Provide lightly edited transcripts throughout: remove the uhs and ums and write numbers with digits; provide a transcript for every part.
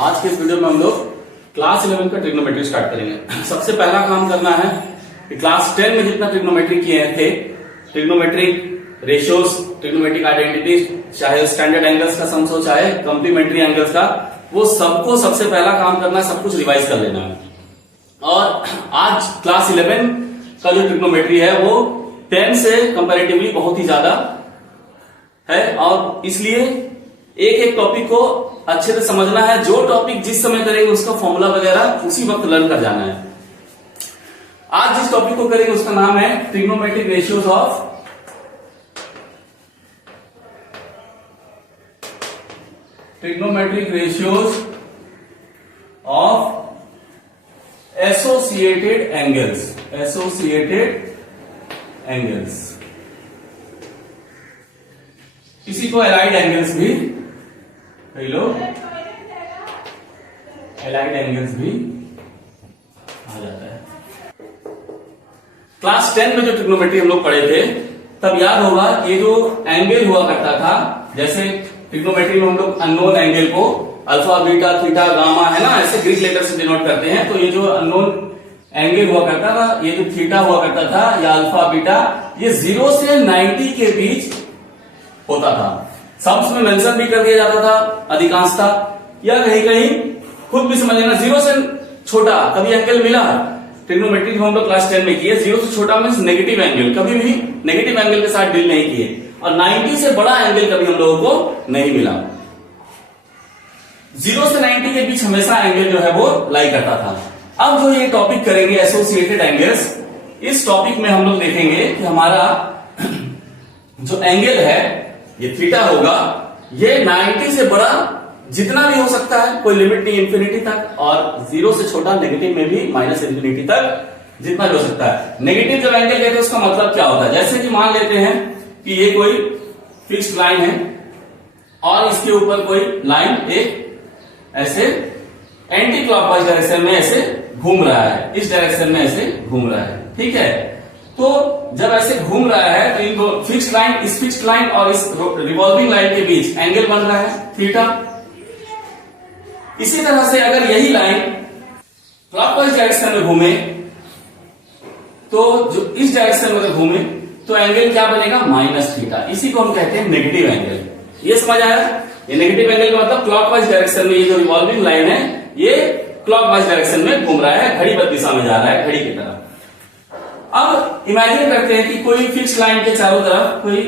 आज के इस वीडियो में हम लोग क्लास 11 का ट्रिग्नोमेट्री स्टार्ट करेंगे। सबसे पहला काम करना है कि क्लास 10 में जितना ट्रिग्नोमेट्री किए थे, ट्रिग्नोमेट्रिक रेशियोज, ट्रिग्नोमेट्रिक आइडेंटिटीज, चाहे स्टैंडर्ड एंगल्स का सम्स हो चाहे कॉम्प्लीमेंट्री एंगल्स का, वो सबको सबसे पहला काम करना है, सब कुछ रिवाइज कर लेना है। और आज क्लास 11 का जो ट्रिग्नोमेट्री है वो 10 से कंपैरेटिवली बहुत ही ज्यादा है और इसलिए एक एक टॉपिक को अच्छे से समझना है। जो टॉपिक जिस समय करेंगे उसका फॉर्मूला वगैरह उसी वक्त लर्न कर जाना है। आज जिस टॉपिक को करेंगे उसका नाम है trigonometric ratios of associated angles, इसी को एलाइड एंगल्स भी, कई लोग एलाइड एंगल्स भी आ जाता है। क्लास 10 में जो ट्रिग्नोमेट्री हम लोग पढ़े थे तब याद होगा ये जो एंगल हुआ करता था, जैसे ट्रिग्नोमेट्री में हम लोग अननोन एंगल को अल्फा, बीटा, थीटा, गामा है ना, ऐसे ग्रीक लेटर से डिनोट करते हैं। तो ये जो अननोन एंगल हुआ करता था, ये जो थीटा हुआ करता था या अल्फा, बीटा, ये 0 से 90 के बीच होता था। सम्स में मेंशन भी कर दिया जाता था अधिकांशता, या कहीं कहीं खुद भी समझ लेना 0 से छोटा कभी एंगल मिला। ट्रिग्नोमेट्री जो हम लोग क्लास 10 में किए, 0 से छोटा मींस नेगेटिव एंगल, कभी भी नेगेटिव एंगल के साथ डील नहीं किए। और 90 से बड़ा एंगल कभी हम लोगों को नहीं मिला। 0 से 90 के बीच हमेशा एंगल जो है वो लाई करता था। अब जो ये टॉपिक करेंगे एसोसिएटेड एंगल्स, इस टॉपिक में हम लोग देखेंगे कि हमारा जो एंगल है ये थीटा होगा, ये 90 से बड़ा जितना भी हो सकता है, कोई लिमिट नहीं, इंफिनिटी तक, और 0 से छोटा नेगेटिव में भी माइनस इंफिनिटी तक जितना भी हो सकता है। नेगेटिव जब एंगल कहते हैं उसका मतलब क्या होता है, जैसे कि मान लेते हैं कि ये कोई फिक्स्ड लाइन है और इसके ऊपर कोई लाइन एक ऐसे एंटी क्लॉकवाइज डायरेक्शन में ऐसे घूम रहा है, इस डायरेक्शन में ऐसे घूम रहा है, ठीक है। तो जब ऐसे घूम रहा है तो इनको फिक्स्ड लाइन, इस फिक्स्ड लाइन और इस रिवॉल्विंग लाइन के बीच एंगल बन रहा है थीटा। इसी तरह से अगर यही लाइन क्लॉकवाइज डायरेक्शन में घूमे तो जो इस डायरेक्शन में घूमे तो एंगल क्या बनेगा, माइनस थीटा। इसी को हम कहते हैं नेगेटिव एंगल। ये समझ आया? ये नेगेटिव एंगल का मतलब क्लॉकवाइज डायरेक्शन में ये जो रिवॉल्विंग लाइन है ये क्लॉकवाइज डायरेक्शन में घूम रहा है, घड़ी बद दिशा में जा रहा है, घड़ी की तरह। अब इमेजिन करते हैं कि कोई फिक्स लाइन के चारों तरफ कोई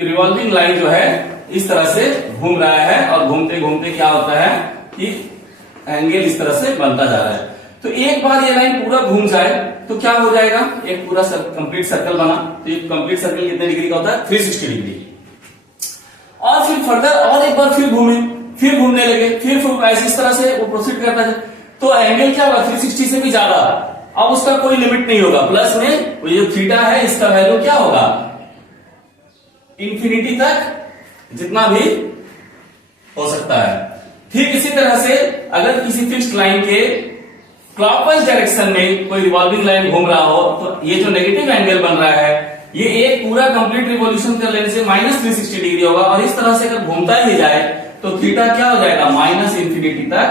रिवॉल्विंग लाइन जो है इस तरह से घूम रहा है और घूमते घूमते क्या होता है कि एंगल इस तरह से बनता जा रहा है। तो एक बार ये लाइन पूरा घूम जाए तो क्या हो जाएगा, एक पूरा कंप्लीट सर्कल बना। तो ये कंप्लीट सर्कल कितने डिग्री का होता है, 360 डिग्री। और फिर फर्दर और एक बार फिर घूमे, फिर घूमने लगे, फिर ऐसे इस तरह से वो प्रोसीड करता है। तो एंगल क्या होगा, 360 से भी ज्यादा। अब उसका कोई लिमिट नहीं होगा, प्लस में वो जो थीटा है इसका वैल्यू क्या होगा, इंफिनिटी तक जितना भी हो सकता है। ठीक इसी तरह से अगर किसी फिक्स्ड लाइन के क्लॉकवाइज डायरेक्शन में कोई रिवॉल्विंग लाइन घूम रहा हो तो ये जो नेगेटिव एंगल बन रहा है ये एक पूरा कंप्लीट रिवॉल्यूशन कर लेने से माइनस 360 डिग्री होगा। और इस तरह से अगर घूमता ही जाए तो थीटा क्या हो जाएगा, माइनस इंफिनिटी तक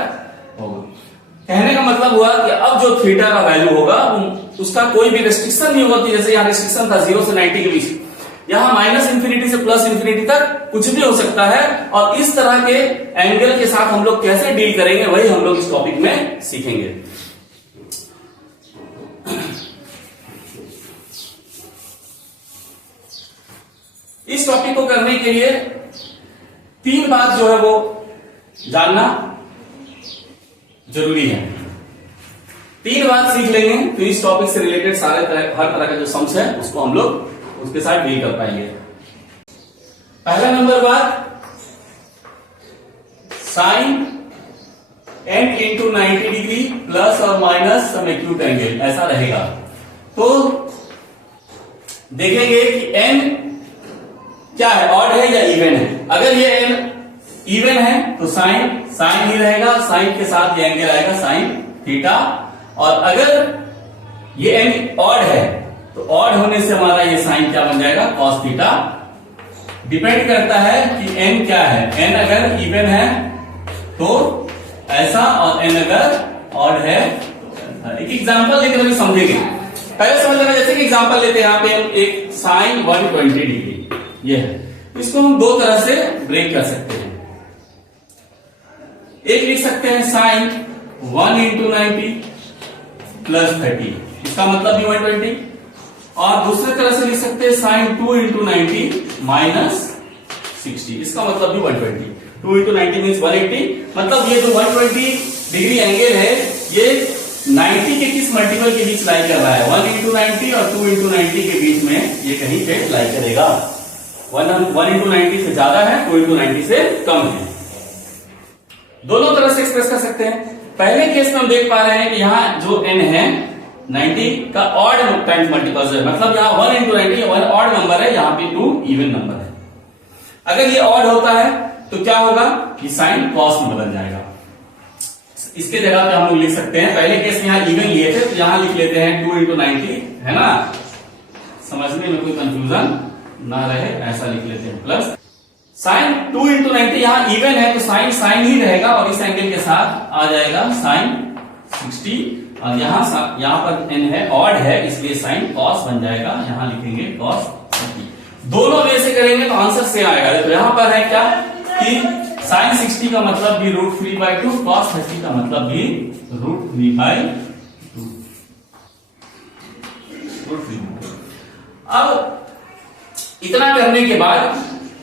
होगा। कहने का मतलब हुआ कि अब जो थीटा का वैल्यू होगा उसका कोई भी रेस्ट्रिक्शन नहीं होगा। जैसे यहाँ रेस्ट्रिक्शन था 0 से 90 के बीच, यहाँ माइनस इंफिनिटी से प्लस इंफिनिटी तक कुछ भी हो सकता है। और इस तरह के एंगल के साथ हम लोग कैसे डील करेंगे वही हम लोग इस टॉपिक में सीखेंगे। इस टॉपिक को करने के लिए 3 बात जो है वो जानना जरूरी है। 3 बात सीख लेंगे तो इस टॉपिक से रिलेटेड हर तरह का जो सम्स है उसको हम लोग उसके साथ डील कर पाएंगे। पहला नंबर बात, sine n into 90 degree plus और माइनस सम एक्यूट एंगल ऐसा रहेगा। तो देखेंगे कि n क्या है, ऑड है या इवन है। अगर ये n इवन है तो साइन ही रहेगा, साइन के साथ ये एंगल आएगा साइन थीटा। और अगर ये n ऑड है तो ऑड होने से हमारा ये साइन क्या बन जाएगा, कॉस थीटा। डिपेंड करता है कि n क्या है। n अगर इवन है तो ऐसा, और एन अगर ऑड है तो एक एग्जांपल लेकर अभी समझेंगे। पहले समझ लेना, जैसे कि एग्जांपल लेते हैं यहाँ पे हम एक साइन 120 डिग्री ये है, इसको हम दो तरह से ब्रेक कर सकते हैं। एक लिख सकते हैं साइन 1 इंटू 90 प्लस 30, इसका मतलब भी 120, और दूसरे तरह से लिख सकते हैं साइन 2 इंटू 90 माइनस 60, इसका मतलब भी 120। 2 इंटू 90 मीन्स 180, मतलब ये जो 120 डिग्री एंगल है ये 90 के किस मल्टीपल के बीच लाई कर रहा है, 1 इंटू 90 और 2 इंटू 90 के बीच में ये कहीं पे लाई करेगा। 1 इंटू 90 से ज्यादा है, 2 इंटू 90 से कम है। दोनों तरह से एक्सप्रेस कर सकते हैं। पहले केस में हम देख पा रहे हैं कि यहाँ जो n है 90 का ऑड टाइम्स मल्टीपल है, मतलब यहाँ 1 इंटू 90 1 ऑड नंबर है, यहाँ पे 2 इवन नंबर है। अगर ये ऑड होता है तो क्या होगा कि साइन कॉस में बदल जाएगा। इसके जगह पे हम लोग लिख सकते हैं, पहले केस में यहाँ इवन लिए थे तो यहाँ लिख लेते हैं 2 इंटू 90, है ना, समझने में कोई कंफ्यूजन ना रहे, ऐसा लिख लेते हैं, प्लस साइन 2 इंटू 90 यहाँ इवन है तो साइन साइन ही रहेगा और इस एंगल के साथ आ जाएगा साइन 60, और यहाँ पर n है ऑड है इसलिए साइन कॉस बन जाएगा, यहाँ लिखेंगे कॉस 30। दोनों वे से करेंगे तो आंसर सेम आएगा। तो यहाँ पर है क्या कि साइन 60 का मतलब भी √3/2, कॉस 30 का मतलब भी √3/2। अब इतना करने के बाद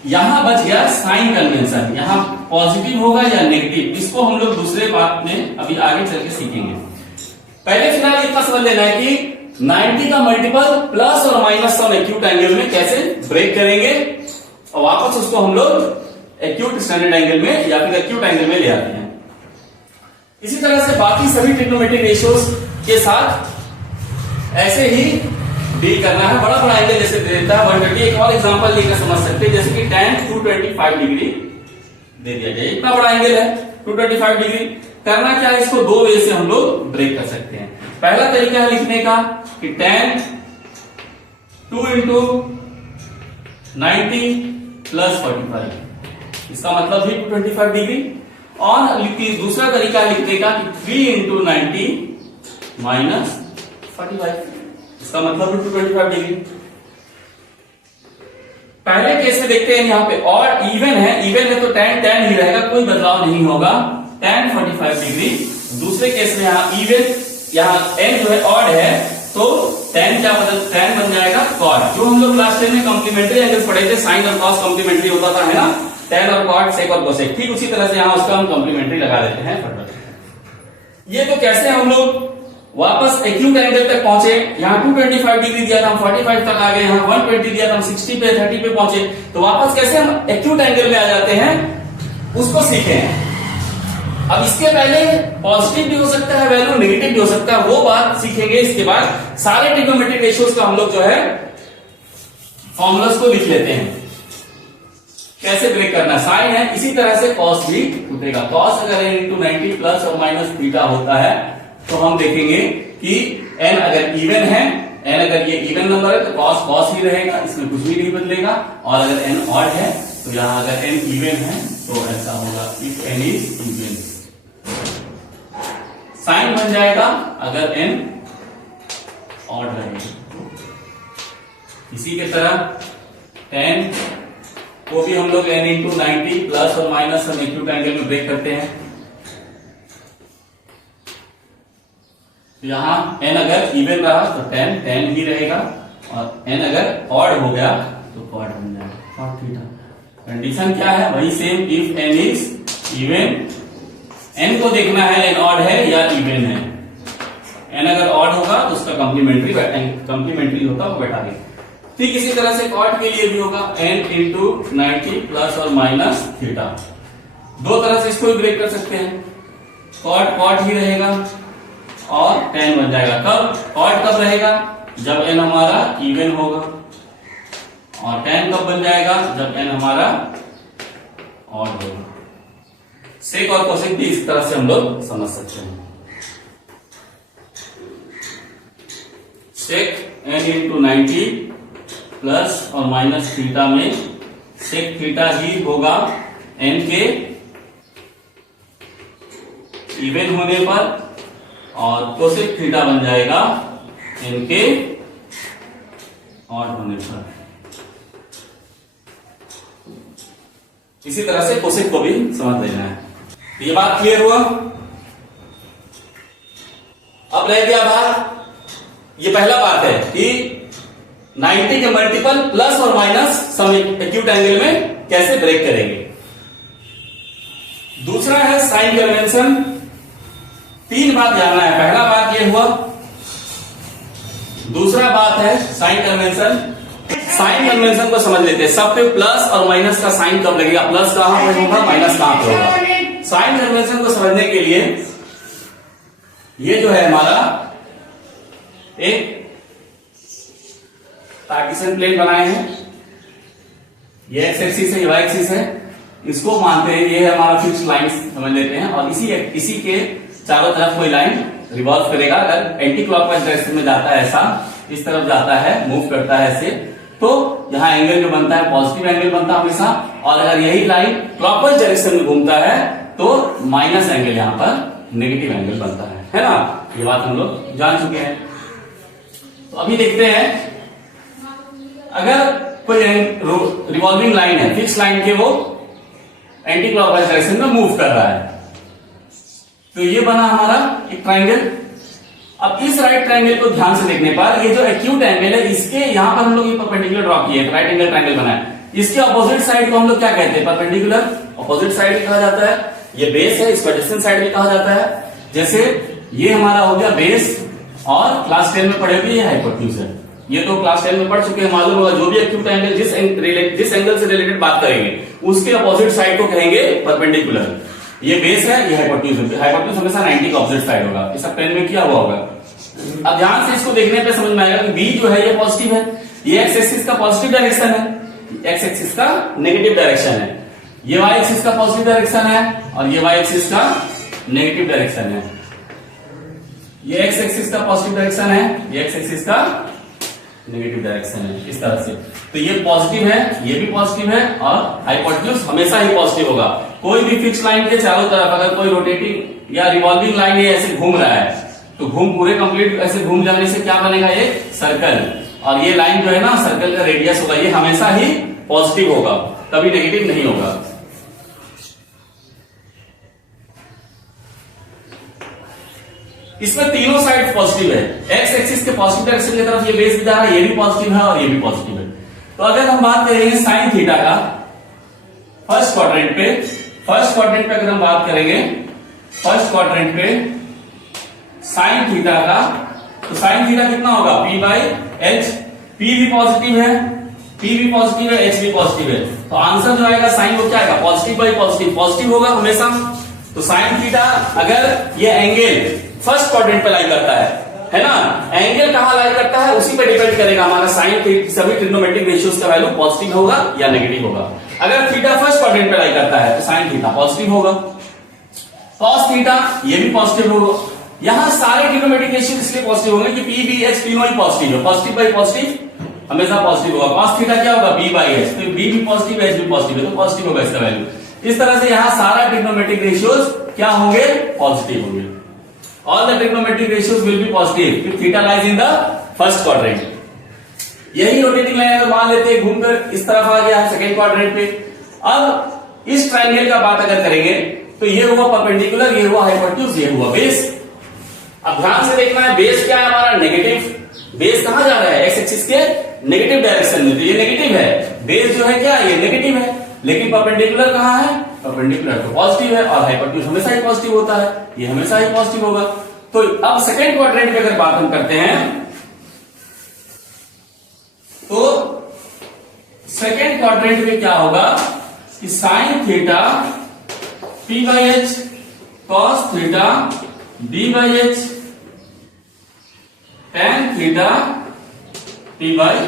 यहां बच गया साइन कन्वेंशन, यहां पॉजिटिव होगा या नेगेटिव, इसको हम लोग दूसरे बात में अभी आगे चल के सीखेंगे। पहले फिलहाल इतना समझ लेना है कि 90 का मल्टीपल प्लस और माइनस सम एक्यूट एंगल में कैसे ब्रेक करेंगे और वापस उसको हम लोग एक्यूट स्टैंडर्ड एंगल में या फिर एक्यूट एंगल में ले आते हैं। इसी तरह से बाकी सभी ट्रिग्नोमेट्रिक रेशियोज के साथ ऐसे ही डील करना है। बड़ा बड़ा एंगल जैसे दे देता है 130, एक और एग्जांपल लेकर समझ सकते हैं, जैसे कि tan 225 डिग्री दे दिया जाए, इतना बड़ा एंगल है 225 डिग्री। करना क्या है, इसको दो वे से हम लोग ब्रेक कर सकते हैं। पहला तरीका है लिखने का कि tan 2 इंटू 90 प्लस 45, इसका मतलब भी 225 डिग्री, और दूसरा तरीका है लिखने का कि 3 इंटू 90 माइनस 45, इसका मतलब 225 डिग्री। पहले केस में देखते हैं यहाँ पे और इवन है तो tan tan ही रहेगा, कोई बदलाव नहीं होगा, tan 45 डिग्री। दूसरे केस में यहाँ इवन, यहाँ n जो है ऑड है तो tan tan बन जाएगा कॉट। जो हम लोग क्लास 10 में कॉम्प्लीमेंट्री एंगल्स पढ़े थे, साइन और कॉस कॉम्प्लीमेंट्री होता था, है ना, tan और कॉट, सेक और कोसेक, ठीक उसी तरह से यहाँ उसका हम कॉम्प्लीमेंट्री लगा देते हैं फटाफट। ये तो कैसे हम लोग वापस एक्यूट एंगल तक पहुंचे, यहाँ 225 डिग्री दिया था हम 45 तक आ गए, यहाँ 120 दिया था हम 60 पे 30 पे पहुंचे, तो वापस कैसे हम एक्यूट एंगल में आ जाते हैं उसको सीखे हैं। अब इसके पहले पॉजिटिव भी हो सकता है वैल्यू, नेगेटिव भी हो सकता है, वो बात सीखेंगे। इसके बाद सारे ट्रिग्नोमेट्रिक रेशियोज का हम लोग जो है फॉर्मूलास को लिख लेते हैं, कैसे ब्रेक करना। साइन है, इसी तरह से कॉस भी उठेगा। कॉस अगर n इंटू 90 प्लस और माइनस थीटा होता है तो हम देखेंगे कि n अगर इवन है, n अगर ये इवन नंबर है तो कॉस कॉस ही रहेगा, इसमें कुछ भी नहीं बदलेगा। और अगर n ऑड है तो यहां अगर n इवन है तो ऐसा होगा if n is even, sine बन जाएगा अगर n ऑड रहेगा। इसी के तरह tan को भी हम लोग n इंटू 90 प्लस और माइनस हम एक्यूट एंगल में ब्रेक करते हैं। यहां n अगर इवन रहा तो tan tan ही रहेगा, और n अगर ऑड हो गया तो कॉट बन जाएगा, कॉट थीटा। कंडीशन क्या है, वही same, if n is even, n को देखना है n ऑड है या इवन है। n अगर ऑड होगा तो उसका कॉम्प्लीमेंट्री होता वो बैठा देगा। ठीक इसी तरह से कॉट के लिए भी होगा n इंटू 90 प्लस और माइनस थीटा। दो तरह से इसको भी ब्रेक कर सकते हैं, कॉट कॉट ही रहेगा और tan बन जाएगा। कब कॉट कब रहेगा, जब n हमारा इवन होगा, और tan कब बन जाएगा, जब n हमारा ऑड होगा। सेक और कोसेक भी इस तरह से हम लोग समझ सकते हैं। सेक n इंटू 90 प्लस और माइनस थीटा में सेक थीटा ही होगा n के इवन होने पर, और कोसेक थीटा बन जाएगा इनके ऑड होने पर। इसी तरह से कोसेक को भी समझ लेना है। ये बात क्लियर हुआ। अब रह गया बात, ये पहला बात है कि 90 के मल्टीपल प्लस और माइनस सम एक्यूट एंगल में कैसे ब्रेक करेंगे। दूसरा है साइन कन्वेंशन। तीन बात जानना है। पहला बात ये हुआ, दूसरा बात है साइन कन्वेंशन। साइन कन्वेंशन को समझ लेते हैं। सब पे प्लस और माइनस का साइन कब लगेगा, प्लस कहां पर होगा, माइनस कहां पर होगा। साइन कन्वेंशन को समझने के लिए ये जो है हमारा एक कार्टेशियन प्लेन बनाए हैं, ये एक्स एक्सिस है, ये वाई एक्सिस है, इसको मानते हैं ये है हमारा फिक्स लाइन समझ लेते हैं। और इसी के चारों तरफ कोई लाइन रिवॉल्व करेगा। अगर एंटी क्लॉकवाइज डायरेक्शन में जाता है, ऐसा इस तरफ जाता है, मूव करता है ऐसे, तो यहां एंगल जो बनता है पॉजिटिव एंगल बनता है हमेशा। और अगर यही लाइन क्लॉकवाइज डायरेक्शन में घूमता है तो माइनस एंगल यहां पर नेगेटिव एंगल बनता है ना। ये बात हम लोग जान चुके हैं। तो अभी देखते हैं, अगर कोई रिवॉल्विंग लाइन है, फिक्स लाइन के, वो एंटी क्लॉकवाइज डायरेक्शन में मूव कर रहा है, तो ये बना हमारा एक ट्राइंगल। अब इस राइट ट्राइंगल को ध्यान से देखने पर ये जो एक्यूट एंगल है, इसके यहां पर हम लोग ये परपेंडिकुलर ड्रॉ किए, राइट एंगल ट्राइंगल बनाया। इसके अपोजिट साइड को हम लोग क्या कहते हैं, परपेंडिकुलर अपोजिट साइड भी कहा जाता है। ये बेस है, इसको एडजेसेंट साइड भी कहा जाता है। जैसे ये हमारा हो गया बेस, और क्लास 10 में पढ़े हुए ये हाइपोटेन्यूज है। ये तो क्लास 10 में पढ़ चुके हैं, मालूम होगा। जो भी एक्यूट एंगल जिस एंगल से रिलेटेड बात करेंगे उसके अपोजिट साइड को कहेंगे परपेंडिकुलर। ये बेस है, ये हाइपोटेन्यूज है। हाइपोटेन्यूज हमेशा 90 का ऑपोजिट साइड होगा। ये सब पेन में किया हुआ होगा। अब ध्यान से इसको देखने पे समझ में आएगा कि बी जो है ये पॉजिटिव है, ये एक्स एक्सिस का पॉजिटिव डायरेक्शन है, एक्स एक्सिस का नेगेटिव डायरेक्शन है। ये वाई एक्सिस का पॉजिटिव डायरेक्शन है और ये वाई एक्सिस का नेगेटिव डायरेक्शन है। ये एक्स एक्सिस का पॉजिटिव डायरेक्शन है, ये एक्स एक्सिस का नेगेटिव डायरेक्शन है, इस तरह से। तो ये पॉजिटिव है, ये भी पॉजिटिव है, और हाइपोटेन्यूज हमेशा ही पॉजिटिव होगा। कोई भी फिक्स लाइन के चारों तरफ अगर कोई रोटेटिंग या रिवॉल्विंग लाइन ये ऐसे घूम रहा है, तो पूरे कंप्लीट ऐसे घूम जाने से क्या बनेगा, एक सर्कल। और ये लाइन जो है ना, सर्कल का रेडियस होगा, ये हमेशा ही पॉजिटिव होगा, कभी नेगेटिव नहीं होगा। इसमें तीनों साइड पॉजिटिव है। एक्स एक्सिस के पॉजिटिव डायरेक्शन की तरफ ये बेस भी जा रहा है, ये भी पॉजिटिव है और ये भी पॉजिटिव है। तो अगर हम बात करेंगे साइन थीटा का फर्स्ट क्वाड्रेंट पे अगर हम बात करेंगे फर्स्ट क्वाड्रेंट पे साइन थीटा का, तो साइन थीटा कितना होगा, पी बाई एच। पी भी पॉजिटिव है, एच भी पॉजिटिव है। तो आंसर जो आएगा साइन वो क्या आएगा, पॉजिटिव बाई पॉजिटिव, पॉजिटिव होगा हमेशा। तो साइन थीटा अगर ये एंगल फर्स्ट क्वाड्रेंट पे लाई करता है ना, एंगल कहां लाई करता है उसी पे डिपेंड करेगा हमारा साइन सभी ट्रिग्नोमेट्रिक रेशियोज का वैल्यू पॉजिटिव होगा या नेगेटिव होगा। अगर थीटा फर्स्ट क्वाड्रेंट पे लाई करता है तो साइन थीटा पॉजिटिव होगा, कॉस थीटा ये भी पॉजिटिव होगा। यहां सारे ट्रिग्नोमेट्रिक रेशियो इसलिए पॉजिटिव होंगे कि पी बी एच तीनों ही पॉजिटिव है, पॉजिटिव बाई पॉजिटिव हमेशा पॉजिटिव होगा। कॉस थीटा क्या होगा, बी बाई एच, तो बी भी पॉजिटिव एच भी पॉजिटिव है, तो पॉजिटिव होगा इसका वैल्यू। इस तरह से यहां सारा ट्रिग्नोमेट्रिक रेशियोज क्या होंगे, पॉजिटिव होंगे। All the trigonometric ratios will be positive if theta lies in the first quadrant. यही रोटेटिंग लाइन अगर मान लेते हैं घूमकर इस तरफ आ गया है सेकेंड क्वाड्रेंट पे। अब इस ट्रायंगल का बात अगर करेंगे तो ये हुआ परपेंडिकुलर, ये हुआ हाइपोटेन्यूज, ये हुआ बेस। अब ध्यान से देखना है बेस क्या है हमारा, नेगेटिव। बेस कहां जा रहा है, एक्स एक्सिस के नेगेटिव डायरेक्शन में, तो ये नेगेटिव है। बेस जो है क्या, ये नेगेटिव है, लेकिन परपेंडिकुलर कहां है, परपेंडिकुलर तो पॉजिटिव है, और हाइपोटेन्यूज हमेशा ही पॉजिटिव होता है, ये हमेशा ही पॉजिटिव होगा। तो अब सेकेंड क्वाड्रेंट पे अगर बात हम करते हैं तो सेकेंड क्वाड्रेंट में क्या होगा कि sine theta P by H, cos theta D by H, tan theta T by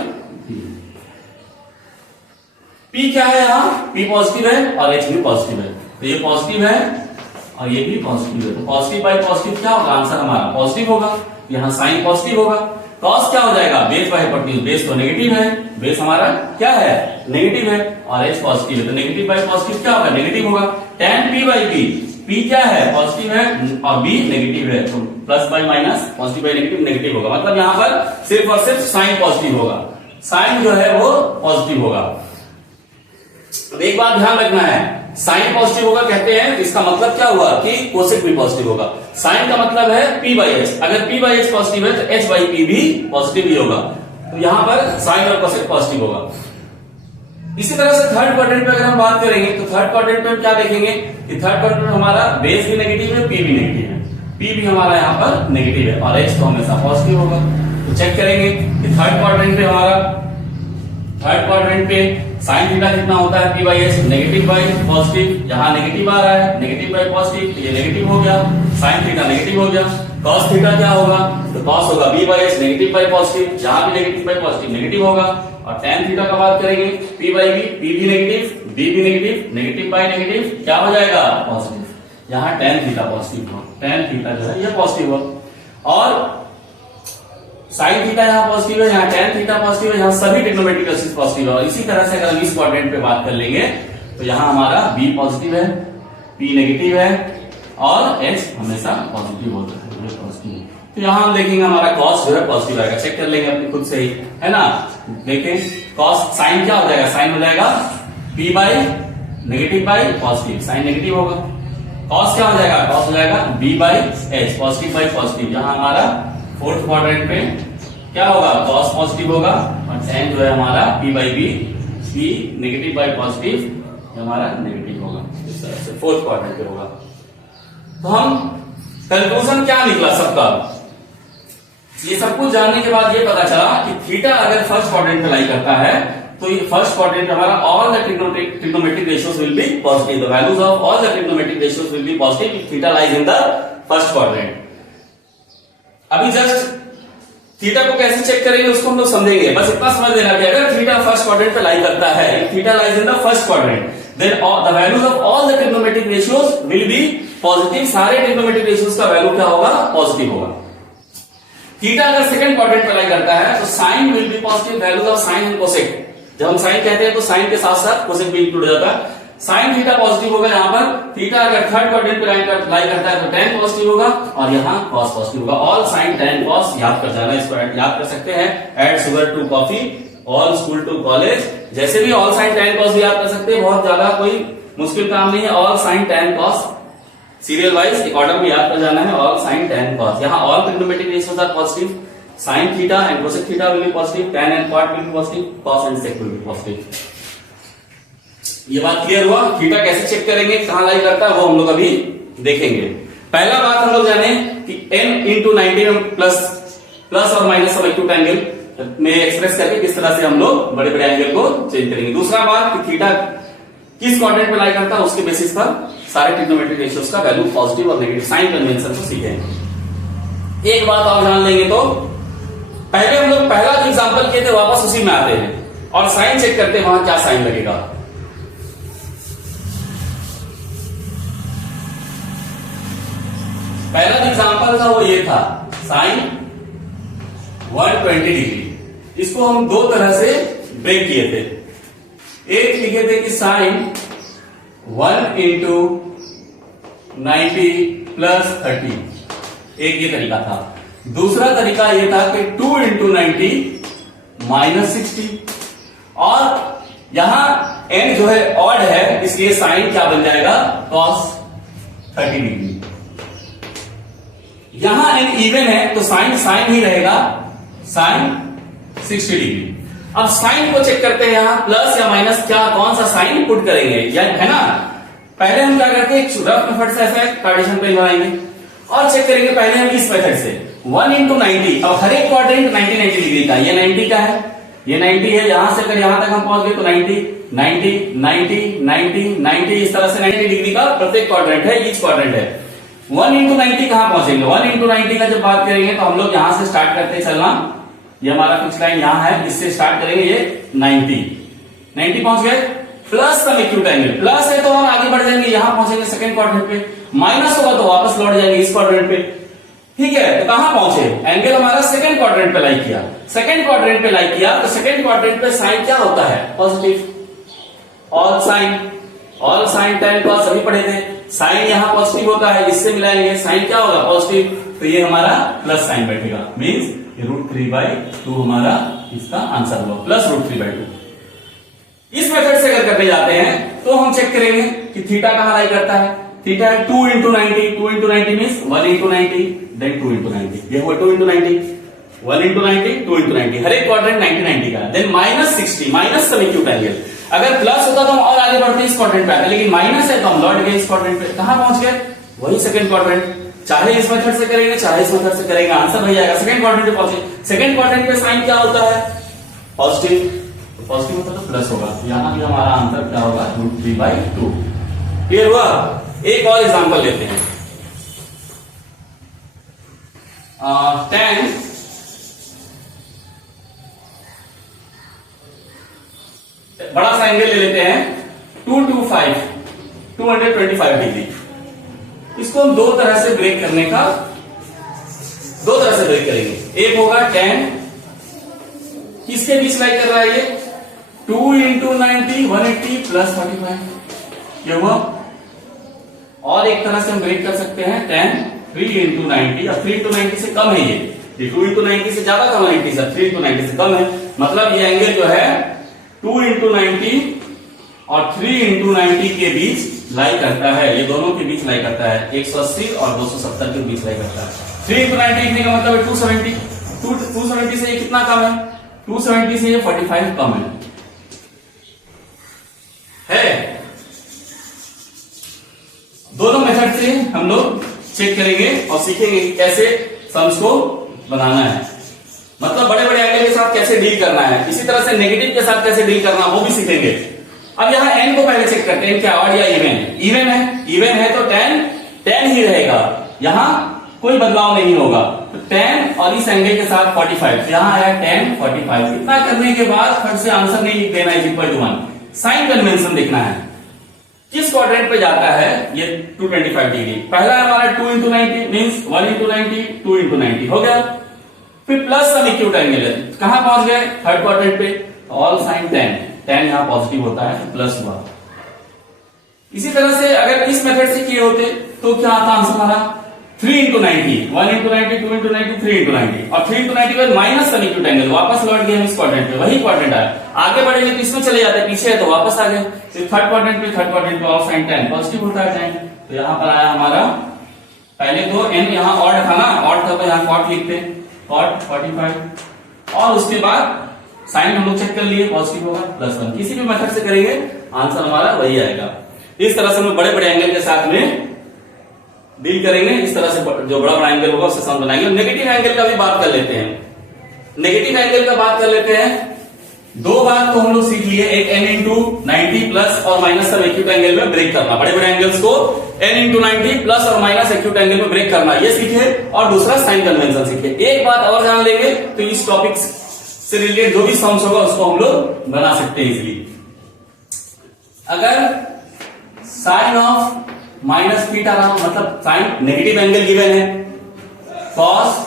P क्या है, यहां पी पॉजिटिव है और एच भी पॉजिटिव है, तो ये पॉजिटिव है और ये भी पॉजिटिव है। तो पॉजिटिव बाई पॉजिटिव क्या होगा, आंसर हमारा पॉजिटिव होगा। यहां साइन पॉजिटिव होगा, कॉस क्या हो जाएगा, बेस बाई हाइपोटेन्यूज, बेस तो नेगेटिव है, बेस हमारा क्या है, नेगेटिव है, और एच पॉजिटिव है, तो नेगेटिव बाई पॉजिटिव क्या होगा, नेगेटिव होगा। Ten P by P, P क्या है, पॉजिटिव है और B नेगेटिव है, तो plus by minus, positive by negative, negative होगा। मतलब यहाँ पर सिर्फ और सिर्फ साइन पॉजिटिव होगा, साइन जो है वो पॉजिटिव होगा। तो एक बात ध्यान रखना है, साइन पॉजिटिव होगा कहते हैं, इसका मतलब क्या हुआ कि कोसेक भी पॉजिटिव होगा। साइन का मतलब है P बाई एच, अगर P बाई एच पॉजिटिव है तो H बाई P भी पॉजिटिव ही होगा। तो यहां पर साइन और कोसेक पॉजिटिव होगा। इसी तरह से थर्ड क्वाड्रेंट पे अगर हम बात करेंगे तो थर्ड क्वाड्रेंट पे हम क्या देखेंगे कि थर्ड क्वाड्रेंट में हमारा बेस भी नेगेटिव है, P भी नेगेटिव है, P भी हमारा यहाँ पर नेगेटिव है और H तो हमेशा पॉजिटिव होगा। तो चेक करेंगे कि थर्ड क्वाड्रेंट पे हमारा, थर्ड क्वाड्रेंट पे साइन थीटा कितना होता है, P by H, negative by positive, यहाँ नेगेटिव आ रहा है, नेगेटिव बाई पॉजिटिव, तो ये नेगेटिव हो गया, साइन थीटा नेगेटिव हो गया। कॉस थीटा क्या होगा, तो कॉस होगा B by H, negative by positive, यहाँ भी नेगेटिव बाई पॉजिटिव नेगेटिव होगा। और टेन थीटा का बात करेंगे, P बाई B, P भी नेगेटिव, B भी नेगेटिव, नेगेटिव बाई नेगेटिव क्या हो जाएगा, पॉजिटिव। यहाँ टेन थीटा पॉजिटिव हो, टेन थीटा जो है ये पॉजिटिव हो, और साइन थीटा यहाँ पॉजिटिव है, यहाँ टेन थीटा पॉजिटिव है, यहाँ सभी ट्रिग्नोमेट्रिक रेशियोज पॉजिटिव है। और इसी तरह से अगर हम इस क्वाड्रेंट पे बात कर लेंगे तो यहाँ हमारा B पॉजिटिव है, P नेगेटिव है और H हमेशा पॉजिटिव होता है, पॉजिटिव। तो यहाँ हम देखेंगे हमारा कॉस जो है पॉजिटिव आएगा, चेक कर लेंगे अपने खुद से ही, है ना। देखें कॉस, साइन क्या हो जाएगा, साइन हो जाएगा P by negative by positive, sine negative होगा। कॉस क्या हो जाएगा, कॉस हो जाएगा B by H, positive by positive. यहाँ हमारा फोर्थ क्वाड्रेंट पे क्या होगा, कॉस पॉजिटिव होगा और टेन जो है हमारा P by B, P negative by positive हमारा नेगेटिव होगा। इस तरह से फोर्थ क्वाड्रेंट पे होगा। तो हम कंक्लूजन क्या निकला सबका, ये सब कुछ जानने के बाद ये पता चला कि थीटा अगर फर्स्ट क्वाड्रेंट पे लाई करता है तो ये फर्स्ट क्वाड्रेंट हमारा all the trigonometric ratios will be positive, the values of all the trigonometric ratios will be positive if theta lies in the first quadrant. अभी जस्ट थीटा को कैसे check करेंगे उसको हम लोग समझेंगे, बस इतना समझ लेना कि अगर थीटा फर्स्ट क्वाड्रेंट पे लाई करता है, theta lies in the first quadrant, then the values of all the trigonometric ratios will be positive, सारे ट्रिग्नोमेट्रिक रेशियोज का वैल्यू क्या होगा, पॉजिटिव होगा। थीटा अगर सेकंड क्वाड्रेंट पे लाई करता है तो sine will be positive, values of sine and cosec, जब हम साइन कहते हैं तो साइन के साथ साथ कोसेक भी इंक्लूड हो जाता है। साइन थीटा पॉजिटिव होगा यहाँ पर, थीटा अगर थर्ड क्वाड्रेंट पे लाई करता है तो टेन पॉजिटिव होगा और यहाँ कॉस पॉजिटिव होगा। ऑल साइन टेन कॉस याद कर जाना, इसको याद कर सकते हैं, add sugar to coffee, all school to college, जैसे भी ऑल साइन टेन कॉस भी याद कर सकते हैं, बहुत ज्यादा कोई मुश्किल काम नहीं है। All sine tan cos serial wise एक ऑर्डर में याद कर जाना है, ऑल साइन टेन कॉस। यहाँ all trigonometric ratios are positive, sine theta and cosec theta will be positive, tan and cot will be positive, cos and sec will be positive. ये बात clear हुआ। Theta कैसे check करेंगे, कहां लाई करता है, वो हम लोग अभी देखेंगे। पहला बात हम लोग जाने कि n इंटू 90 में प्लस और माइनस ऑफ एक्यूट एंगल में एक्सप्रेस करके किस तरह से हम लोग बड़े बड़े एंगल को चेंज करेंगे। दूसरा बात कि थीटा किस क्वाड्रेंट पे लाई करता है उसके बेसिस पर सारे ट्रिग्नोमेट्रिक रेशियोज का वैल्यू पॉजिटिव और नेगेटिव साइन कन्वेंशन को सीखेंगे। एक बात और जान लेंगे तो पहले हम लोग पहला जो एग्जांपल किए थे वापस उसी में आते हैं और साइन चेक करते हैं वहां क्या साइन लगेगा। पहला जो एग्जांपल था वो ये था साइन 120 डिग्री। इसको हम दो तरह से ब्रेक किए थे। एक लिखे थे कि साइन 1 इंटू 90 प्लस 30, एक ये तरीका था। दूसरा तरीका ये था कि 2 इंटू 90 माइनस 60, और यहां n जो है ऑड है इसलिए साइन क्या बन जाएगा, cos 30 डिग्री। यहां n इवन है तो साइन साइन ही रहेगा, साइन 60 डिग्री। अब साइन को चेक करते हैं, यहां प्लस या माइनस क्या कौन सा साइन पुट करेंगे, है ना। पहले हम क्या करते हैं, रफ मेथड से ऐसा कार्टेशियन प्लेन बनाएंगे और चेक करेंगे पहले हम इस मेथड से 1 इंटू 90। अब हर एक क्वाड्रेंट 90 डिग्री का, ये 90 का है, ये 90 है, यहां से अगर यहां तक हम पहुंच गए तो 90 90 90 90 90 इस तरह से 90 डिग्री का प्रत्येक क्वाड्रेंट है, ईच क्वाड्रेंट है। 1 इंटू 90 कहां पहुंचेंगे, 1 इंटू 90 का जब बात करेंगे तो हम लोग यहां से स्टार्ट करते चलना, ये हमारा फिक्स लाइन यहां है, इससे स्टार्ट करेंगे, ये 90 पहुंच गए। Plus some acute angle, plus है तो और आगे बढ़ जाएंगे, यहां पहुंचेंगे सेकंड क्वाड्रेंट पे, माइनस होगा तो वापस लौट जाएंगे इस क्वाड्रेंट पे। ठीक है, तो कहां पहुंचे, एंगल हमारा सेकंड क्वाड्रेंट पे लाई किया, सेकंड क्वाड्रेंट पे लाई किया तो सेकंड क्वाड्रेंट पे साइन क्या होता है, positive. All sine tan cos अभी पढ़े थे, साइन यहाँ पॉजिटिव होता है, इससे मिलाएंगे साइन क्या होगा पॉजिटिव, तो ये हमारा प्लस साइन बैठेगा, मीन्स √3/2 हमारा इसका आंसर हुआ, प्लस √3/2। इस मेथड से अगर करने जाते हैं तो हम चेक करेंगे कि थीटा कहां लाई करता है। थीटा है 2 × 90, 2 × 90 मीन्स 1 × 90, देन 2 × 90, ये हुआ 2 × 90, 1 × 90, 2 × 90, हर एक क्वाड्रेंट 90 का। देन -60, माइनस सब एक्यूट एंगल। अगर प्लस होता तो हम और आगे बढ़ते इस क्वाड्रेंट पे आते, लेकिन माइनस है तो हम लौट गए इस क्वाड्रेंट पे। कहां पहुंच गए, वही सेकंड क्वाड्रेंट। चाहे इस मेथड से करेंगे चाहे इस मेथड से करेंगे, आंसर वही आएगा, सेकंड क्वाड्रेंट पे पहुंचे। सेकंड क्वाड्रेंट पे साइन क्या होता है पॉजिटिव, पॉजिटिव होता तो प्लस होगा, यहां भी हमारा आंसर क्या होगा √3/2। क्लियर हुआ। एक और एग्जांपल लेते हैं, tan बड़ा सा एंगल ले लेते हैं 225 डिग्री। इसको हम दो तरह से ब्रेक करेंगे। एक होगा tan, किसके बीच लाई कर रहा है ये 2 × 90, 180 + 45, ये हुआ। और एक तरह से हम ब्रेक कर सकते हैं tan 3 × 90, और 3 × 90 से कम है ये 2 × 90 से ज्यादा था 180 से, 3 × 90 से कम है, मतलब ये एंगल जो है 2 × 90 और 3 × 90 के बीच लाई करता है, ये दोनों के बीच लाई करता है, 180 और 270 के बीच लाई करता है। 3 × 90 लिखने का मतलब है 270 से ये कितना कम है, 270 से ये 45 कम है। दोनों मेथड से हम लोग चेक करेंगे और सीखेंगे कि कैसे सम्स को बनाना है, मतलब बड़े बड़े एंगल के साथ कैसे डील करना है, इसी तरह से नेगेटिव के साथ कैसे डील करना वो भी सीखेंगे। अब यहाँ n को पहले चेक करते हैं, क्या ऑड या इवन है। इवन है तो tan ही रहेगा, यहाँ कोई बदलाव नहीं होगा, तो tan और इस एंगल के साथ 45, यहाँ आया tan 45। इतना करने के बाद फट से आंसर नहीं लिख देना = 1, साइन कन्वेंशन देखना है किस क्वाड्रेंट पे जाता है ये 225 डिग्री। पहला हमारा 2 × 90 मीन्स 1 × 90, 2 × 90 हो गया। फिर प्लस सम एक्यूट एंगल है, कहां पहुंच गए थर्ड क्वाड्रेंट पे, ऑल साइन tan यहां पॉजिटिव होता है तो प्लस हुआ। इसी तरह से अगर इस मेथड से किए होते तो क्या आता आंसर हमारा 3 × 90, 1 × 90, 2 × 90, 3 × 90, और 3 × 90 के बाद माइनस सम एक्यूट एंगल, वापस लौट गए हम इस क्वाड्रेंट पे, वही क्वाड्रेंट आया। आगे बढ़ेंगे तो इसमें चले जाते, पीछे है तो वापस आ गए, फिर थर्ड क्वाड्रेंट पे ऑल साइन tan पॉजिटिव होता है tan, तो यहां पर आया हमारा, पहले तो n यहाँ ऑड था ना, ऑड था तो यहाँ cot लिखते, cot 45, और उसके बाद साइन हम लोग चेक कर लिए पॉजिटिव होगा +1। किसी भी मेथड से करेंगे आंसर हमारा वही आएगा। इस तरह से हम बड़े बड़े एंगल के साथ में डील करेंगे, इस तरह से जो बड़ा बड़ा एंगल होगा उससे सम बनाएंगे। नेगेटिव एंगल का भी बात कर लेते हैं। नेगेटिव एंगल का बात कर लेते हैं, दो बात तो हम लोग सीख लिए, एक n × 90 प्लस और माइनस सब एक्यूट एंगल में ब्रेक करना, बड़े बड़े एंगल्स को n × 90 प्लस और माइनस एक्यूट एंगल में ब्रेक करना, ये सीखे। और दूसरा साइन कन्वेंशन सीखे। एक बात और जान लेंगे तो इस टॉपिक से रिलेटेड जो भी सम्स होगा उसको हम लोग बना सकते हैं इजीली। अगर साइन ऑफ -θ रहा, मतलब साइन नेगेटिव एंगल गिवन है, कॉस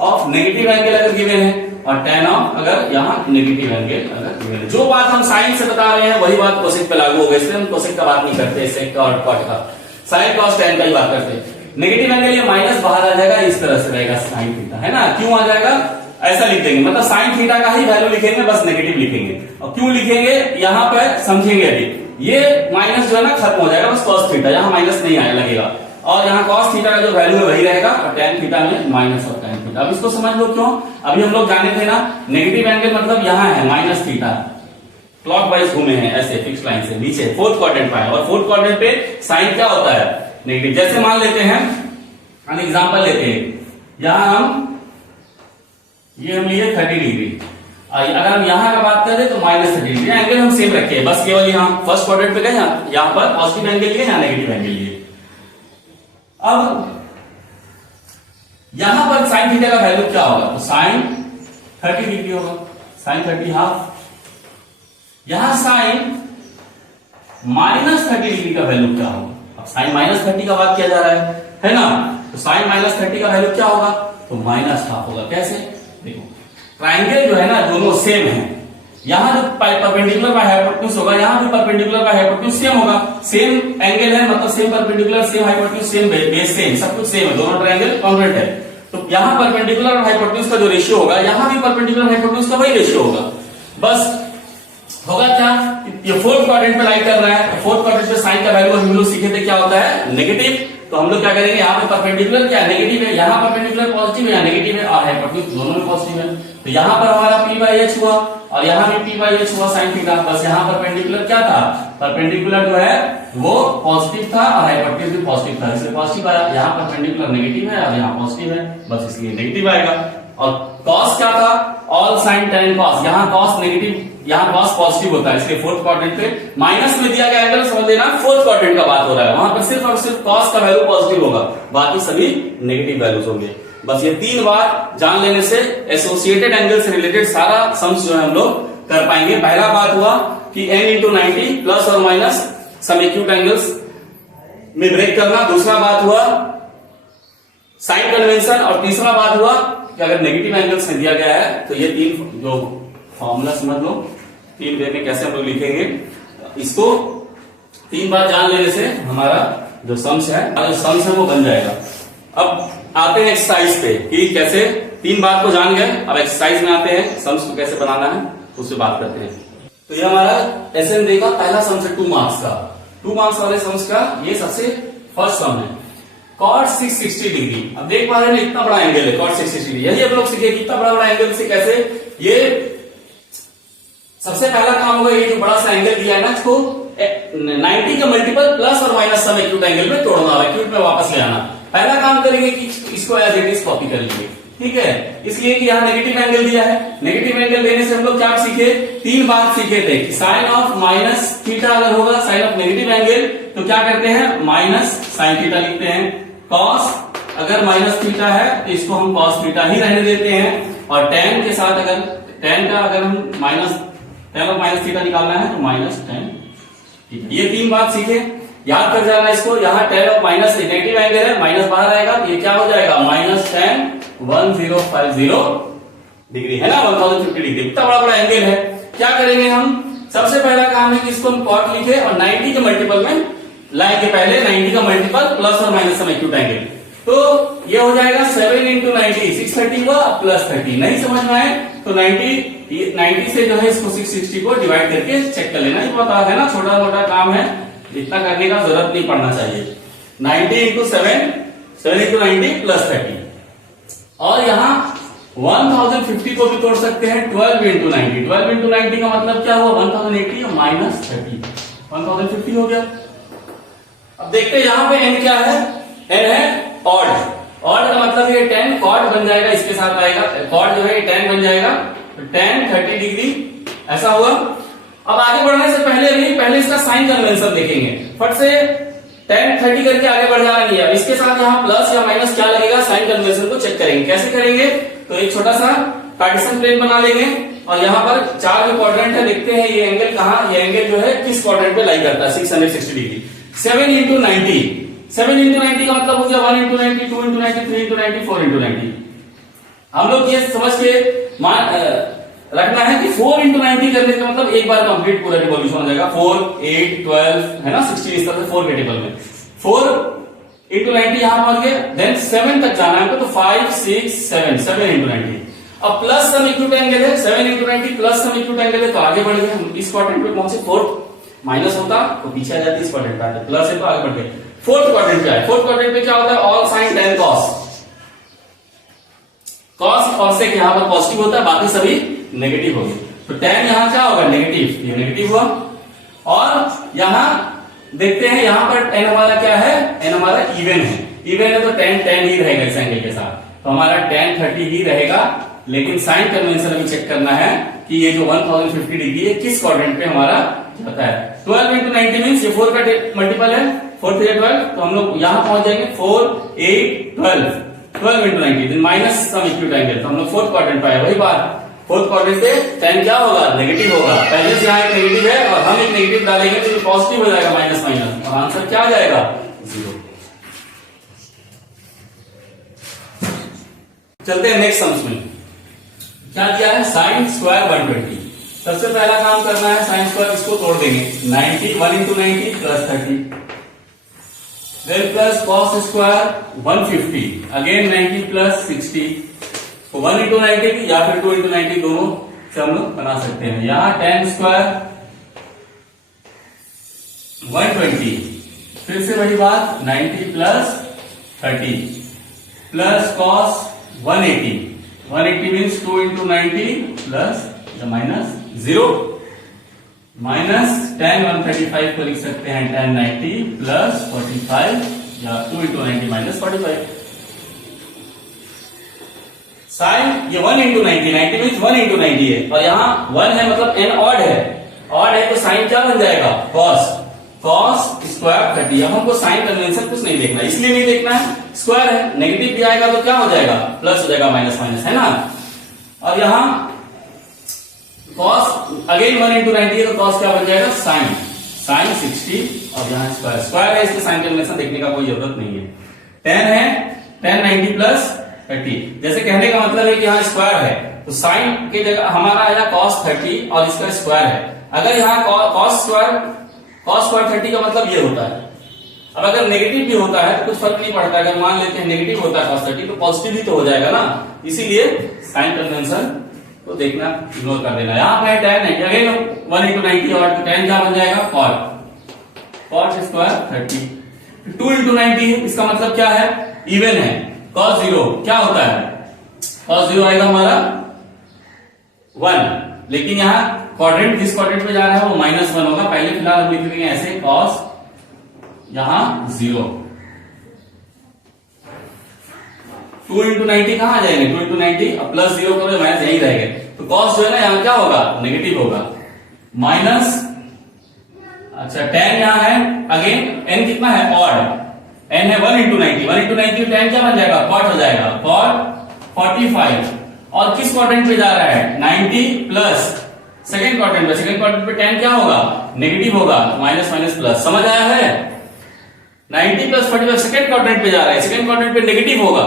ऑफ नेगेटिव एंगल अगर गिवन है, और tan ऑफ अगर यहाँ नेगेटिव एंगल अगर गिवन है। जो बात हम साइन से बता रहे हैं वही बात कोसेक पे लागू होगा, इसलिए हम कोसेक का बात नहीं करते, सेक और कॉट का, साइन कॉस tan का ही बात करते हैं। नेगेटिव एंगल ये माइनस बाहर आ जाएगा, इस तरह से रहेगा साइन थीटा, है ना। क्यों आ जाएगा ऐसा लिख देंगे, मतलब साइन थीटा का ही वैल्यू लिखेंगे, बस नेगेटिव लिखेंगे। और क्यों लिखेंगे यहाँ पर समझेंगे अभी। ये माइनस जो है ना खत्म हो जाएगा, बस कॉस थीटा, यहाँ माइनस नहीं आया लगेगा, और यहाँ कॉस थीटा का जो वैल्यू है वही रहेगा, और tan थीटा में माइनस और tan थीटा। अब इसको समझ लो क्यों, अभी हम लोग जाने थे ना नेगेटिव एंगल मतलब यहाँ है -θ, क्लॉकवाइज घूमे हैं ऐसे फिक्स लाइन से नीचे, फोर्थ क्वाड्रेंट पे है, और फोर्थ क्वाड्रेंट पे साइन क्या होता है नेगेटिव। जैसे मान लेते हैं, हम एग्जांपल लेते हैं, यहां हम ये हम लिए 30 डिग्री, अगर हम यहां का बात करें तो -30 डिग्री, एंगल हम सेम रखे, बस केवल यहां फर्स्ट क्वाड्रेंट पे गए, यहां पर पॉजिटिव एंगल लिए, यहां नेगेटिव एंगल लिए। अब यहां पर साइन थीटा का वैल्यू क्या होगा, तो साइन 30 डिग्री होगा, साइन 30 हाफ। यहां साइन -30 डिग्री का वैल्यू क्या होगा, अब साइन -30 का बात किया जा रहा है ना, तो साइन -30 का वैल्यू क्या होगा, तो -½ होगा। कैसे, देखो ट्राइंगल जो है ना दोनों सेम है, यहाँ जो परपेंडिकुलर बाय हाइपोटेन्यूज होगा, यहाँ भी परपेंडिकुलर बाय हाइपोटेन्यूज सेम होगा, सेम एंगल है मतलब same perpendicular, same hypotenuse, same base, same सब कुछ सेम है, दोनों ट्रायंगल कॉन्ग्रुएंट है। तो यहाँ परपेंडिकुलर और हाइपोटेन्यूज का जो रेशियो होगा, यहाँ भी परपेंडिकुलर हाइपोटेन्यूज का वही रेशियो होगा। बस होगा क्या, ये फोर्थ क्वाड्रेंट पे लाई कर रहा है, फोर्थ क्वाड्रेंट पे साइन का वैल्यू हम लोग सीखे थे क्या होता है, नेगेटिव। तो हम लोग क्या करेंगे, यहाँ पे परपेंडिकुलर क्या नेगेटिव है, यहाँ परपेंडिकुलर पॉजिटिव है, यहाँ नेगेटिव है, और हाइपोटेन्यूज दोनों में पॉजिटिव है। तो यहाँ पर हमारा p बाई एच हुआ और यहाँ भी p बाई एच हुआ साइन थीटा। बस यहाँ परपेंडिकुलर क्या था, परपेंडिकुलर जो है वो पॉजिटिव था और हाइपोटेन्यूज भी पॉजिटिव था, इसलिए पॉजिटिव आया। यहाँ परपेंडिकुलर नेगेटिव है और यहाँ पॉजिटिव है, बस इसलिए नेगेटिव आएगा। और कॉस क्या था, ऑल साइन टेन कॉस, यहाँ कॉस नेगेटिव, यहाँ कॉस पॉजिटिव होता है, इसलिए फोर्थ क्वाड्रेंट पे माइनस में दिया गया एंगल समझ लेना फोर्थ क्वाड्रेंट का बात हो रहा है, वहां पर सिर्फ और सिर्फ कॉस का वैल्यू पॉजिटिव होगा, बाकी सभी नेगेटिव वैल्यूज होंगे। बस ये तीन बात जान लेने से एसोसिएटेड एंगल से रिलेटेड सारा सम्स जो है हम लोग कर पाएंगे। पहला बात हुआ कि n इंटू 90 प्लस और माइनस सम एक्यूट एंगल्स में ब्रेक करना, दूसरा बात हुआ साइन कन्वेंशन, और तीसरा बात हुआ कि अगर नेगेटिव एंगल्स में दिया गया है तो ये तीन जो फॉर्मूला समझ लो, तीन वे में कैसे हम लोग लिखेंगे, इसको तीन बार जान लेने से हमारा जो सम्स है, जो सम्स है वो बन जाएगा। अब आते हैं एक्सरसाइज पे कि कैसे तीन बात को जान गए, अब एक्सरसाइज में आते हैं सम्स को कैसे बनाना है उससे बात करते हैं। तो ये हमारा एसएमडी का पहला सम्स है 2 मार्क्स का, 2 मार्क्स वाले सम्स का ये सबसे फर्स्ट सम है, कॉट 660 डिग्री। अब देख पा रहे हैं इतना बड़ा एंगल है, कॉट 660 डिग्री, यही हम लोग सीखे इतना बड़ा बड़ा एंगल से कैसे, ये सबसे पहला काम होगा, ये जो बड़ा सा एंगल दिया है ना, इसको 90 का मल्टीपल प्लस और माइनस सम एक्यूट एंगल में तोड़ना, एक्यूट में वापस ले आना। पहला काम करेंगे कि इसको एज इट इज कॉपी कर लेंगे, ठीक है, इसलिए कि यहाँ नेगेटिव एंगल दिया है, नेगेटिव एंगल देने से हम लोग क्या सीखे, तीन बात सीखे थे कि साइन ऑफ माइनस थीटा अगर होगा साइन ऑफ नेगेटिव एंगल तो क्या करते हैं, माइनस साइन थीटा लिखते हैं। कॉस अगर माइनस थीटा है तो इसको हम कॉस थीटा ही रहने देते हैं, और टेन के साथ अगर टेन का अगर हम टेन ऑफ माइनस थीटा निकालना है तो माइनस टेन, ये तीन बात सीखे, याद कर जाना इसको। यहाँ ten of minus negative angle है, माइनस बाहर आएगा तो ये क्या हो जाएगा, माइनस टेन 1050 डिग्री है ना, 1050 डिग्री, इतना बड़ा बड़ा एंगल है। क्या करेंगे हम, सबसे पहला काम है कि इसको हम कॉट लिखे और 90 के मल्टीपल में लाएंगे, पहले 90 का मल्टीपल प्लस और माइनस सम एक्यूट एंगल, तो ये हो जाएगा 7 इंटू 90 630 हुआ प्लस 30, नहीं समझ में आए तो 90 से जो है इसको 660 को डिवाइड करके चेक कर लेना, ये बहुत है ना, छोटा मोटा काम है, इतना करने का जरूरत नहीं पड़ना चाहिए। 90 इंटू 7 इंटू 90 प्लस 30, और यहाँ 1050 को भी तोड़ सकते हैं 12 इंटू 90, 12 इंटू 90 का मतलब क्या हुआ, 1080 माइनस 30, 1050 हो गया। अब देखते हैं यहाँ पे n क्या है, n है ऑड, ऑड का मतलब ये 10 कॉट बन जाएगा, इसके साथ आएगा कॉट जो है 10 बन जाएगा, तो 10 30 डिग्री ऐसा हुआ। अब आगे बढ़ने से पहले इसका साइन कन्वेंशन देखेंगे, फट से 10 30 करके आगे बढ़ जाना नहीं है, इसके साथ यहाँ प्लस या माइनस क्या लगेगा, साइन कन्वेंशन को चेक करेंगे। कैसे करेंगे, तो एक छोटा सा पार्टीशन प्लेन बना लेंगे और यहाँ पर चार जो क्वाड्रेंट है, देखते हैं ये एंगल कहाँ, ये एंगल जो है किस क्वाड्रेंट पे लाई करता है, 660 डिग्री। 7 इंटू 90, 7 इंटू 90 का मतलब हो गया 1 इंटू 90, 2 इंटू 90, 3 इंटू 90, 4 इंटू 90। हम लोग ये समझ के रखना है कि 4 इंटू 90 करने का मतलब एक बार कंप्लीट पूरा रिवॉल्यूशन हो जाएगा, 4 8 12 है ना 16, इस तरह से 4 के टेबल में 4 इंटू 90 यहां पहुंच गए, देन 7 तक जाना है तो 5 6 7 इंटू 90। अब प्लस सम एक्यूट एंगल है, 7 into 90 plus some acute angle है, तो आगे बढ़ गए हम इस क्वाड्रेंट पे पहुंचे, फोर्थ माइनस होता तो पीछे आ जाती, इस क्वाड्रेंट पे आते, प्लस है तो आगे बढ़ गए, फोर्थ क्वाड्रेंट पे आए। फोर्थ क्वाड्रेंट पे क्या होता है, all sine tan cos, cos और सेक यहां पर पॉजिटिव होता है, बाकी सभी नेगेटिव होगी, तो टेन यहां क्या होगा, नेगेटिव, ये नेगेटिव हुआ। और यहां देखते हैं यहां पर टेन हमारा क्या है, एन हमारा इवन है, इवन है तो टेन ही रहेगा इस एंगल के साथ, तो हमारा टेन 30 ही रहेगा। लेकिन साइन कन्वेंशन अभी चेक करना है कि ये जो 1050 डिग्री है किस क्वाड्रेंट पे हमारा जाता है। 12 इंटू 90 मीन्स ये 4 का मल्टीपल है, 4 3 12, तो हम लोग यहां पहुंच जाएंगे 4 8 12, 12 into 90 then minus some acute angle, तो हम लोग फोर्थ क्वाड्रेंट पे आए। वही बात, फोर्थ क्वाड्रेंट पे 10 क्या होगा, नेगेटिव होगा, पहले से यहाँ एक नेगेटिव है और हम एक नेगेटिव डालेंगे तो पॉजिटिव हो जाएगा, माइनस माइनस, और आंसर क्या आ जाएगा, 0। चलते हैं नेक्स्ट सम्स में, क्या दिया है, साइन स्क्वायर 120, सबसे पहला काम करना है साइन स्क्वायर, इसको तोड़ देंगे। 90 1 into 90 plus 30, then plus cos square 150, again 90 plus 60। तो 1 इंटू 90 या फिर 2 इंटू 90 दोनों से हम लोग बना सकते हैं। यहाँ tan स्क्वायर 120, फिर से वही बात 90 plus 30 plus cos 180, 180 means 2 into 90 plus या माइनस 0 माइनस tan 135 को लिख सकते हैं tan 90 प्लस 45 या 2 इंटू 90 माइनस 45। साइन ये 1 इंटू 90, 90 मीन्स 1 इंटू 90 है और यहाँ 1 है मतलब n ऑड है, ऑड है तो साइन क्या बन जाएगा cos, cos स्क्वायर 30। अब हमको साइन कन्वेंशन कुछ नहीं देखना, इसलिए नहीं देखना है, स्क्वायर है, नेगेटिव भी आएगा तो क्या हो जाएगा प्लस हो जाएगा, माइनस माइनस है ना। और यहाँ cos अगेन 1 इंटू 90 है तो cos क्या बन जाएगा साइन, साइन 60 और यहाँ स्क्वायर, स्क्वायर है इसलिए साइन कन्वेंशन देखने का कोई जरूरत नहीं है। tan है tan 90 प्लस 30, जैसे कहने का मतलब है कि यहाँ स्क्वायर है तो साइन की जगह हमारा आया cos 30 और इसका स्क्वायर है। अगर यहाँ cos स्क्वायर 30 का मतलब ये होता है। अब अगर नेगेटिव भी होता है तो कुछ फर्क नहीं पड़ता, अगर मान लेते हैं नेगेटिव होता है cos 30 तो पॉजिटिव ही तो हो जाएगा ना, इसीलिए साइन कन्वेंशन तो देखना इग्नोर कर देना। यहाँ पे tan है अगेन 1 इंटू 90 और tan क्या बन जाएगा cot स्क्वायर 30। 2 इंटू 90 इसका मतलब क्या है इवन है, cos 0 क्या होता है cos 0 आएगा हमारा 1, लेकिन यहाँ क्वाड्रेंट जिस क्वाड्रेंट में जा रहा है वो -1 होगा। पहले फिलहाल हम लिख देंगे ऐसे cos यहाँ 0। 2 इंटू 90 कहां आ जाएंगे 2 इंटू 90 अब प्लस 0 करोगे माइनस यही रहेगा, तो cos जो है ना यहाँ क्या होगा नेगेटिव होगा, माइनस अच्छा tan यहाँ है अगेन n कितना है ऑड, n है 1 इंटू 90, 1 इंटू 90 tan क्या बन जाएगा cot हो जाएगा cot 45। और किस क्वाड्रेंट पे जा रहा है 90 प्लस सेकेंड क्वाड्रेंट पे, सेकेंड क्वाड्रेंट पे tan क्या होगा नेगेटिव होगा, माइनस माइनस प्लस, समझ आया है। 90 प्लस 45 सेकेंड क्वाड्रेंट पे जा रहा है, सेकेंड क्वाड्रेंट पे नेगेटिव होगा,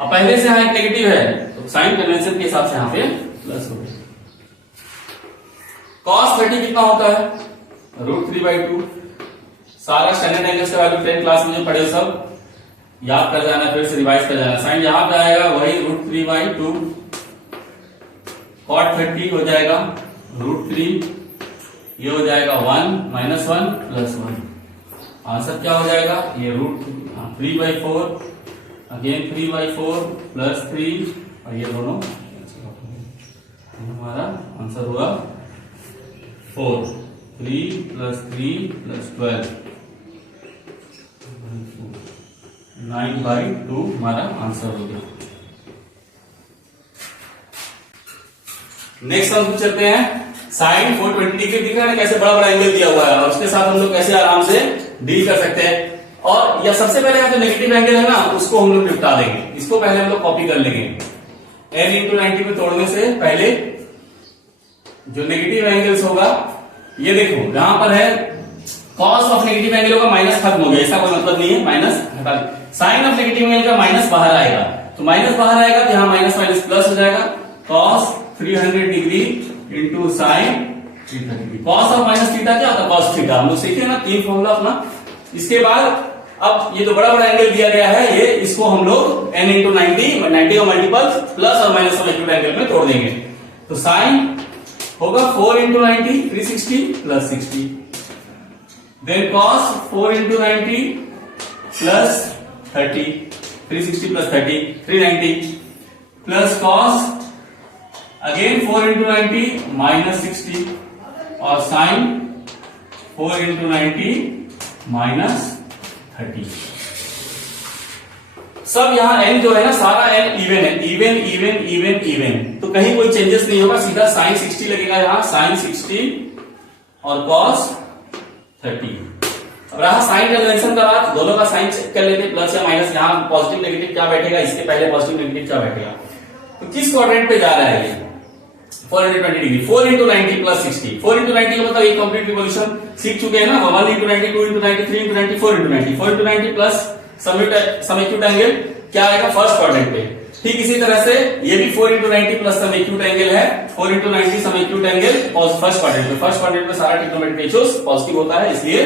अब पहले से यहाँ एक नेगेटिव है तो साइन कन्वेंशन के हिसाब से यहाँ पे प्लस हो गया। cos 30 कितना होता है √3/2, सारा स्टैंडर्ड एंगल्स का वैल्यू 10 क्लास में जो पढ़े सब याद कर जाना, फिर से रिवाइज कर जाना। साइन यहाँ पे आएगा वही √3/2, cot 30 हो जाएगा √3, ये हो जाएगा 1 -1 +1, आंसर क्या हो जाएगा ये √3/4 अगेन 3/4 +3 और ये दोनों हमारा आंसर हुआ 4, 3 + 3 + 12 9/2 हमारा आंसर हो गया। नेक्स्ट हम चलते हैं साइन 420 डिग्री, दिख रहा है कैसे बड़ा बड़ा एंगल दिया हुआ है और उसके साथ हम लोग कैसे आराम से डील कर सकते हैं। और या सबसे पहले यहाँ जो नेगेटिव एंगल है ना उसको हम लोग निपटा देंगे, इसको पहले हम लोग कॉपी कर लेंगे। n इंटू 90 में तोड़ने से पहले जो नेगेटिव एंगल्स होगा ये देखो यहां पर है cos ऑफ नेगेटिव एंगल होगा माइनस खत्म हो गया, इसका कोई मतलब नहीं है, माइनस हटा दें। साइन ऑफ नेगेटिव एंगल का माइनस बाहर आएगा, तो माइनस बाहर आएगा तो यहाँ माइनस माइनस प्लस हो जाएगा, cos 300 degree into sine 330। cos of minus theta क्या होता है cos थीटा, हम लोग सीखे ना 3 फॉर्मूला अपना। इसके बाद अब ये जो बड़ा बड़ा एंगल दिया गया है ये इसको हम लोग n इंटू 90 का मल्टीपल प्लस और माइनस ऑफ एक्यूट एंगल में तोड़ देंगे, तो साइन होगा 4 into 90 360 plus 60, then cos 4 into 90 plus 30 360 plus 30 390 plus cos again 4 into 90 minus 60 और साइन 4 इंटू 90 माइनस 30। सब यहाँ n जो है ना सारा n इवन है, इवन इवन इवन इवन, तो कहीं कोई चेंजेस नहीं होगा, सीधा साइन 60 लगेगा यहाँ, साइन 60 और cos 30। अब रहा साइन कन्वेंशन का बात, दोनों का साइन चेक कर लेते प्लस या माइनस, यहाँ पॉजिटिव नेगेटिव क्या बैठेगा, इसके पहले पॉजिटिव नेगेटिव क्या बैठेगा। तो किस क्वाड्रेंट पे जा रहा है ये 420 डिग्री, 4 इंटू 90 प्लस 60, 4 इंटू 90 का मतलब एक कंप्लीट रिवोल्यूशन सीख चुके हैं ना, 1 into 90 2 into 90 3 into 90 4 into 90 4 into 90 plus some acute angle क्या आएगा फर्स्ट क्वाड्रेंट पे, ठीक इसी तरह से ये भी 4 into 90 plus some acute angle है, 4 इंटू 90 सम एक्यूट एंगल और फर्स्ट क्वाड्रेंट में सारा ट्रिग्नोमेट्रिक रेशियोज पॉजिटिव होता है, इसलिए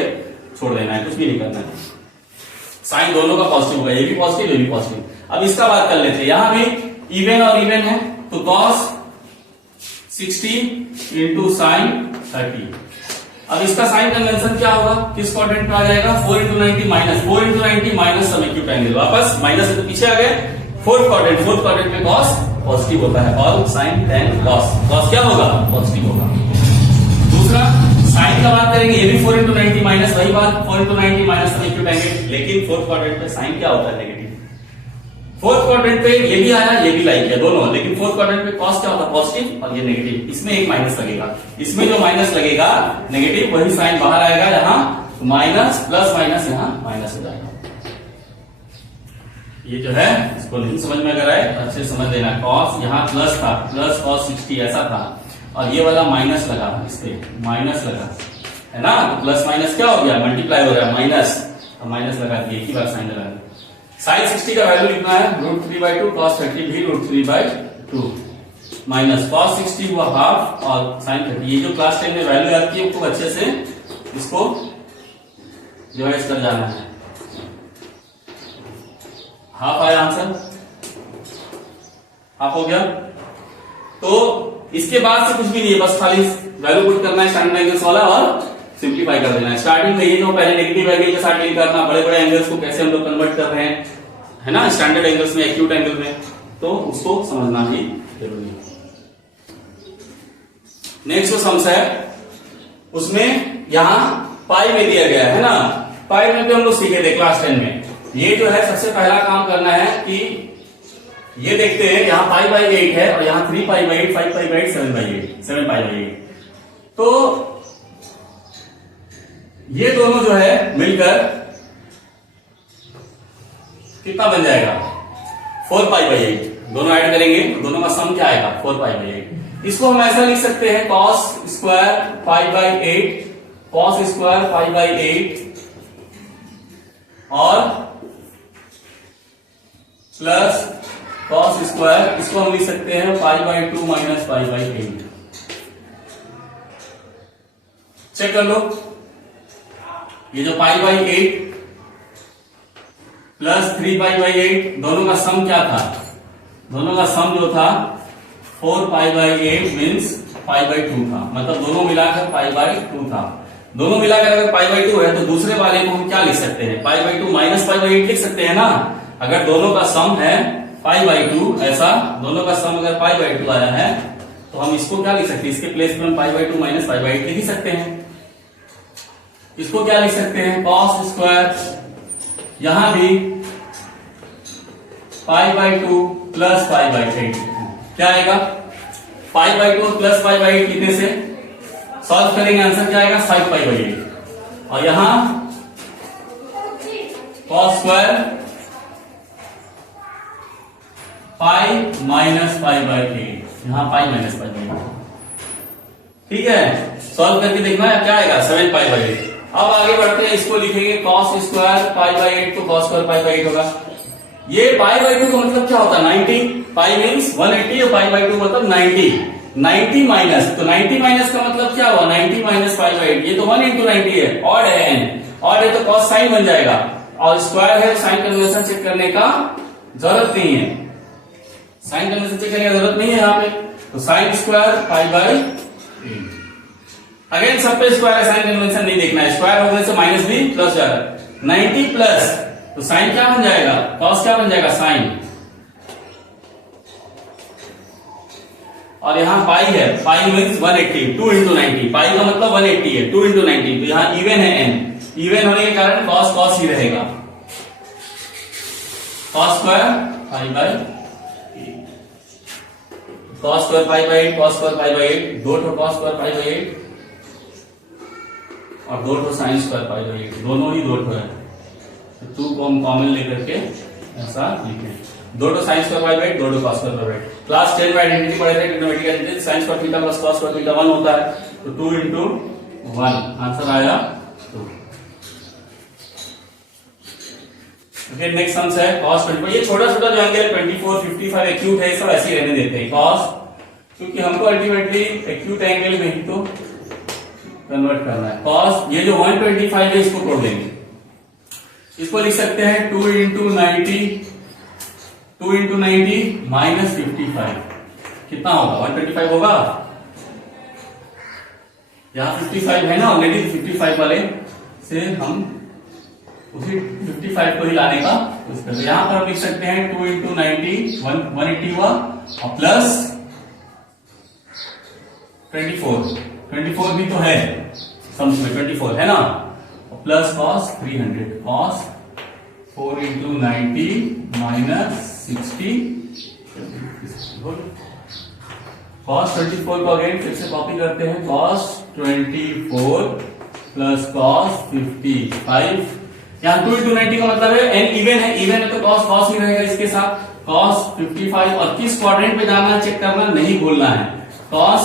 छोड़ देना है, कुछ भी नहीं करना है। साइन दोनों का पॉजिटिव होगा, ये भी पॉजिटिव ये भी पॉजिटिव। अब इसका बात कर लेते हैं, यहां भी इवन और इवन है तो cos 60 इंटू साइन 30। अब इसका साइन कन्वेंशन क्या होगा, किस क्वाड्रेंट में आ जाएगा, 4 into 90 minus 4 into 90 minus some acute angle, वापस माइनस से तो पीछे आ गए, फोर्थ क्वाड्रेंट में cos पॉजिटिव होता है और साइन tan cos क्या होगा, पॉजिटिव होगा। दूसरा साइन का बात करेंगे, ये भी 4 इंटू 90 माइनस, वही बात 4 into 90 minus some acute angle, लेकिन फोर्थ क्वाड्रेंट पे साइन क्या होता है, नेगेटिव। फोर्थ क्वाड्रेंट पे ये भी आया ये भी लाइक है दोनों, लेकिन फोर्थ क्वाड्रेंट पे cos क्या होता है, पॉजिटिव, और ये नेगेटिव, इसमें एक माइनस लगेगा, इसमें जो माइनस लगेगा नेगेटिव वही साइन बाहर आएगा, यहाँ माइनस प्लस माइनस यहाँ माइनस हो जाएगा। ये जो है इसको नहीं समझ में अगर आए अच्छे से समझ लेना, cos यहाँ प्लस था, प्लस cos 60 ऐसा था, और ये वाला माइनस लगा, इस पे माइनस लगा है ना, तो प्लस माइनस क्या हो गया, मल्टीप्लाई हो गया, माइनस और माइनस लगा दिया, एक ही बार साइन लगा दिया। साइन 60 का वैल्यू लिखना है √3/2, cos 30 भी √3/2 माइनस cos 60 हुआ हाफ और साइन 30। ये जो क्लास 10 में वैल्यू याद की आपको अच्छे से इसको डिवाइड कर जाना है। हाफ आया आंसर, हाफ हो गया। तो इसके बाद से कुछ भी नहीं है, बस खाली वैल्यू पुट करना है स्टैंडर्ड एंगल्स वाला और सिंप्लीफाई कर देना है। स्टार्टिंग में ये जो पहले नेगेटिव एंगल के साथ डील करना, बड़े बड़े एंगल्स को कैसे हम लोग कन्वर्ट कर रहे हैं, है ना, स्टैंडर्ड एंगल्स में, एक्यूट एंगल में, तो उसको समझना ही जरूरी है। नेक्स्ट जो सम्स है उसमें यहां पाई में दिया गया है ना, पाई में भी हम लोग सीखे थे क्लास 10 में। ये जो है सबसे पहला काम करना है कि ये देखते हैं यहाँ π/8 है और यहाँ 3π/8, 5π/8, 7π/8, 7π/8, तो ये दोनों जो है मिलकर कितना बन जाएगा, 4π/8, दोनों ऐड करेंगे तो दोनों का सम क्या आएगा, 4π/8। इसको हम ऐसा लिख सकते हैं cos स्क्वायर π/8, cos स्क्वायर π/8 और प्लस cos स्क्वायर, इसको हम लिख सकते हैं π/2 माइनस π/8। चेक कर लो, ये जो π/8 प्लस 3π/8 दोनों का सम क्या था, दोनों का सम जो था 4π/8 मीन्स π/2 था, मतलब दोनों मिलाकर π/2 था। दोनों मिलाकर अगर π/2 है तो दूसरे वाले को हम क्या लिख सकते हैं, π/2 माइनस π/8 लिख सकते हैं ना। अगर दोनों का सम है π/2, ऐसा दोनों का सम अगर π/2 आया है तो हम इसको क्या लिख सकते हैं, इसके प्लेस में हम π/2 माइनस π/8 लिख ही सकते हैं। इसको क्या लिख सकते हैं, cos स्क्वायर, यहां भी π/2 प्लस π/8 क्या आएगा, π/2 प्लस π/8 लिखने से सॉल्व करेंगे, आंसर क्या आएगा 5π/8, और यहां cos स्क्वायर π माइनस π/8, यहां π माइनस π/8, ठीक है। सॉल्व करके देखना है क्या आएगा, 7π/8। अब आगे बढ़ते हैं, इसको लिखेंगे cos स्क्वायर π/8, तो cos स्क्वायर π/8 होगा। ये π/2 का मतलब क्या होता है, 90, पाई मीन्स 180 और π/2 मतलब 90, 90 माइनस, तो 90 माइनस का मतलब क्या हुआ, 90 माइनस π/8, ये तो 1 इंटू 90 है, ऑड है, n ऑड है तो cos साइन बन जाएगा, और स्क्वायर है, साइन कन्वर्शन चेक करने का जरूरत नहीं है, साइन कन्वर्शन चेक करने की जरूरत नहीं है यहाँ पे, तो साइन स्क्वायर π/8। अगेन सब पे स्क्वायर है, साइन कन्वेंशन नहीं देखना है, स्क्वायर होने से माइनस भी प्लस हो जाएगा, 90 प्लस, तो साइन क्या बन जाएगा, कॉस क्या बन जाएगा, साइन, और यहाँ पाई है, पाई मीन्स 180, 2 इंटू 90, पाई का मतलब 180 है, 2 इंटू 90, तो यहाँ इवन है n, इवन होने के कारण कॉस कॉस ही रहेगा, cos square π/8, cos square π/8, cos square π/8, 2 ठो कॉस स्क्वायर π/8 और 2 ठो साइन स्क्वायर π/8, दोनों ही 2 ठो है, तो 2 को हम कॉमन लेकर के ऐसा लिखे, 2 ठो साइन स्क्वायर π/8, 2 ठो कॉस स्क्वायर पी/8। क्लास 10 में आइडेंटिटी पढ़े थे, trigonometric identity, sine square theta plus cos square theta 1 होता है, तो 2 इंटू 1 आंसर आया 2। ओके, नेक्स्ट सम है cos 24। ये छोटा छोटा जो एंगल 24, 55 एक्यूट है, सब ऐसे ही रहने देते हैं cos, क्योंकि हमको अल्टीमेटली एक्यूट एंगल में ही तो कन्वर्ट करना है। cos ये जो 125 है इसको तोड़ देंगे, इसको लिख सकते हैं 2 इंटू 90 माइनस 55, कितना होगा 125 होगा, यहाँ 55 है ना ऑलरेडी, 55 वाले से हम उसी 55 को ही लाने का कोशिश करते हैं। यहां पर हम लिख सकते हैं 2 इंटू 90 180 हुआ और प्लस 24 भी तो है सम्स में, 24 है ना, और plus cos 300, cos 4 into 90 minus 60, cos 24 को अगेन फिर से कॉपी करते हैं, cos 24 प्लस cos 55, यहाँ 2 इंटू 90 का मतलब है n इवन है तो cos ही रहेगा इसके साथ, cos 55 और किस क्वाड्रेंट पे जाना चेक करना नहीं भूलना है, cos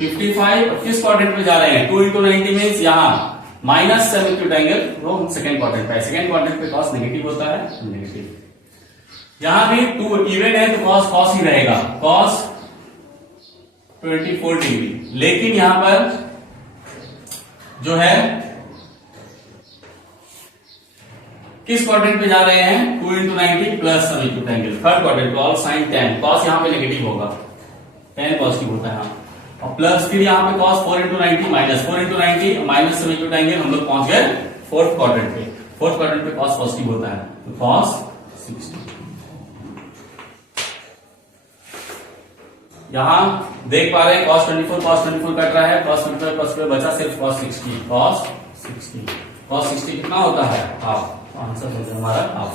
55 और किस क्वाड्रेंट पे जा रहे हैं, 2 इंटू 90 मीन्स यहाँ माइनस सब एक्यूट एंगल, वो सेकंड क्वाड्रेंट पे, सेकंड क्वाड्रेंट पे cos नेगेटिव होता है, नेगेटिव। यहां भी 2 इवन है तो cos ही रहेगा, cos 24 डिग्री, लेकिन यहां पर जो है किस क्वाड्रेंट पे जा रहे हैं, 2 इंटू 90 प्लस सब acute angle, third quadrant, cos sin tan, cos यहां पे नेगेटिव होगा, tan पॉजिटिव होता है यहाँ, और प्लस फिर यहाँ पे cos 4 into 90 minus 4 into 90 minus सब एक्यूट एंगल, हम लोग पहुंच गए फोर्थ क्वाड्रेंट पे, फोर्थ क्वाड्रेंट पे cos पॉजिटिव होता है, तो cos 60। यहां देख पा रहे हैं cos 24 कट रहा है, cos 25 बचा सिर्फ cos 60, cos 60 कितना होता है हाफ, आंसर हो जाए हमारा हाफ।